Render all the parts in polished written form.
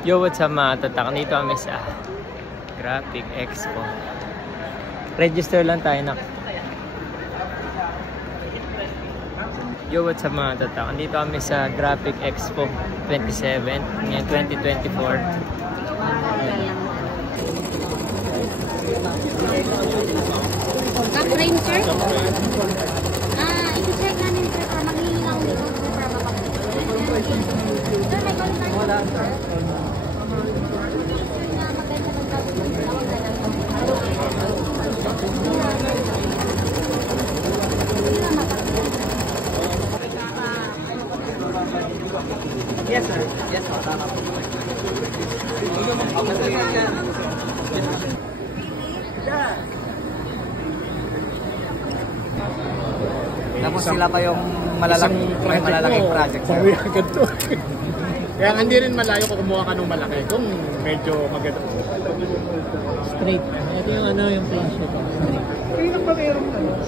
Yo, what's up mga tatak? Dito kami sa Graphic Expo. Register lang tayo na. Yo, what's up mga tatak? Dito kami sa Graphic Expo 27 ngayon 2024. Ka-frame, sir? I-check namin, sir, para maghihilang dito para mapag-sir, may contact wala, sir. Yes, sir. Yes, sir. Tama po. Tapos sila pa yung malalaking project. Sabi agad to. Kaya hindi rin malayo kung kumuha ka ng malaki. Kung medyo maganda. Straight. Ito yung ano, yung plain shirt. Straight.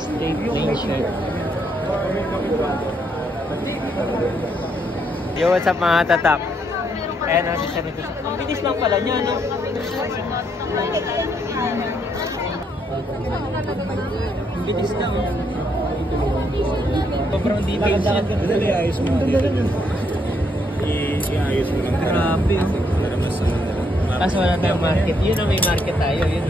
Straight plain shirt. Yo, what's up mga tatak? Ayan o, si Sanito. Ang bilis lang pala niya, no? Ang bilis na, oh. Sobrang details yan. Dali, ayos mo. I-ayos mo lang. Grabe, oh. Para mas Kaso wala tayong market. Yun ang may market tayo. Yun.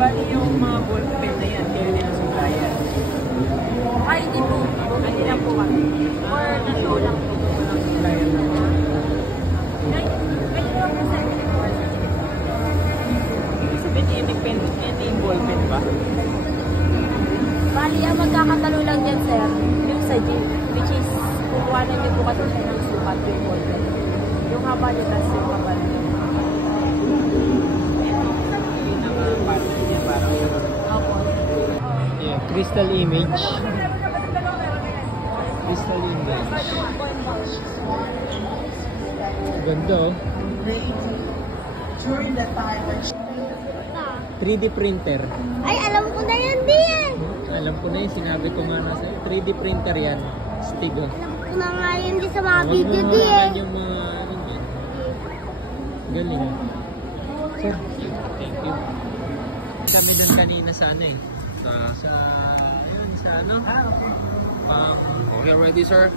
Bali yung mga ballpen na yan, hindi nila supplier. Ay, hindi po. Hindi lang po kami. Or na-show lang po. Walang supplier na po. Ibig sabihin, independent yan yung ballpen ba? Bali, ang magkakatalo lang dyan, sir, yung sa jeep, which is, kukuhanan niyo po kasi siya ng sukat yung ballpen. Yung haba niyo, tas yung haba niyo. Yeah, crystal image. Crystal image. Ganda, oh. 3D printer. Ay, alam ko na yan, din! Alam ko na yun, sinabi ko nga na sa'yo. 3D printer yan. Stig, oh. Alam ko na nga yan din sa mga Huwag video, mo din! hawakan yung mga ano dyan. Galing. Sir, thank you. Kami dun kanina sa ano eh. Ayun, sa ano? Okay. Okay, ready sir?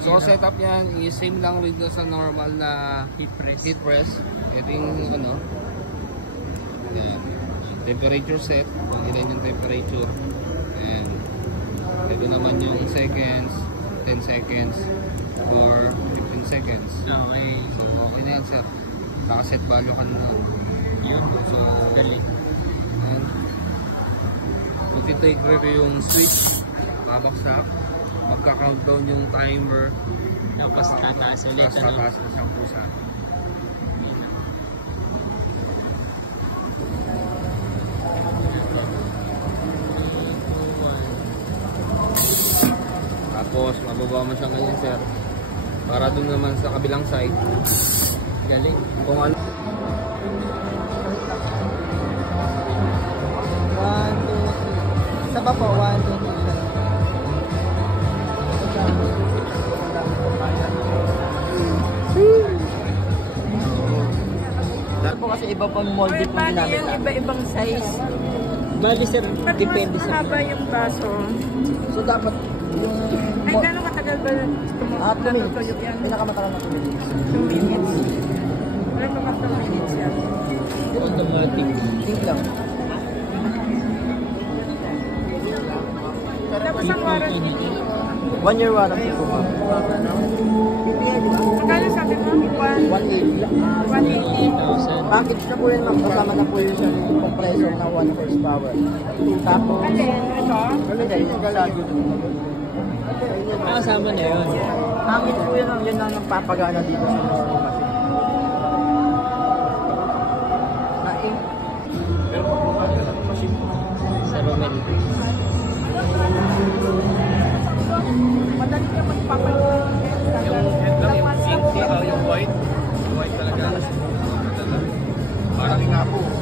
So setup yan is same lang with sa normal na Heat press. Ito yung ano. Yan. Temperature set. Kung ilan yung temperature. And ito naman yung seconds, 10 seconds, or 15 seconds. Okay. So okay na yan sir. Nakaset value ka na. Yun. So Galing. and mag-take review yung switch. Babaksak. Magka-countdown yung timer. Tapos tataas ulit. Tapos Ano? tataas na siyang pusa. Tapos mababa mo siya ganyan sir. Para dun naman sa kabilang side. Galing. Kung ano. 1, 2, 3. Isa pa po. 1, 2, 3. Po kasi iba pang molding po ginamit yung iba-ibang size. Bali sir, Pati depende mas sa... mahaba yung braso. So dapat yung... Ay, gano'ng katagal ba 2 minutes. natutuyok yan? Pinakamatagal na 2 minutes. 2 minutes. Wala pa ka 2 minutes yan. Automatic. Think lang. Tapos ang warranty. 1 year warranty po ma'am. Magkano sabi mo? 180 lang. 180. Package na po yun ma'am. Kasama na po yun sa compressor na 1 horsepower. Tapos... Alin? Ito? Alin? Kasama na yun. Amin po yan ang nagpapagana dito sa Norway kasi. Pero kumakain lang machine. Sa Romel. Madali ka magpapalit. Yung white talaga. Parang nga po.